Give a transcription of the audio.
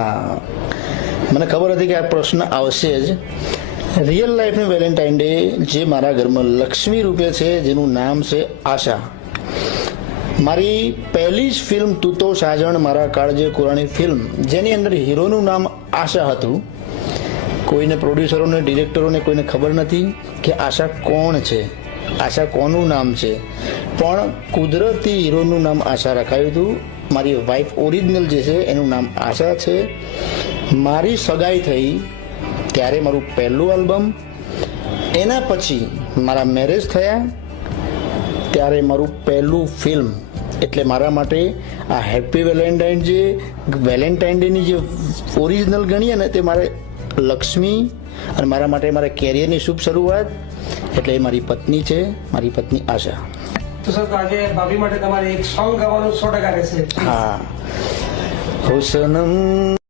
હા, મને ખબર હતી કે આ પ્રશ્ન આવશે જ. રિયલ લાઈફની વેલેન્ટાઇન ડે જે મારા ઘરમાં લક્ષ્મી રૂપે છે, જેનું નામ છે આશા. મારી પહેલી જ ફિલ્મ તું તો સાજણ મારા કાળજે કુરાણી ફિલ્મ, જેની અંદર હીરોનું નામ આશા હતું. કોઈને પ્રોડ્યુસરોને, ડિરેક્ટરોને કોઈને ખબર નથી કે આશા કોણ છે, આશા કોનું નામ છે, પણ કુદરતી હીરોનું નામ આશા રખાયું હતું. મારી વાઈફ ઓરિજિનલ જે છે એનું નામ આશા છે. મારી સગાઈ થઈ ત્યારે મારું પહેલું આલ્બમ, એના પછી મારા મેરેજ થયા ત્યારે મારું પહેલું ફિલ્મ. એટલે મારા માટે આ હેપી વેલેન્ટાઇન ડેની જે ઓરિજિનલ ગણીએ ને તે મારે લક્ષ્મી, અને મારા માટે મારા કેરિયરની શુભ શરૂઆત એટલે એ મારી પત્ની છે, મારી પત્ની આશા. તો સર આજે ભાભી માટે તમારે એક સોંગ ગાવાનું 100% રહેશે. હા, હો સનમ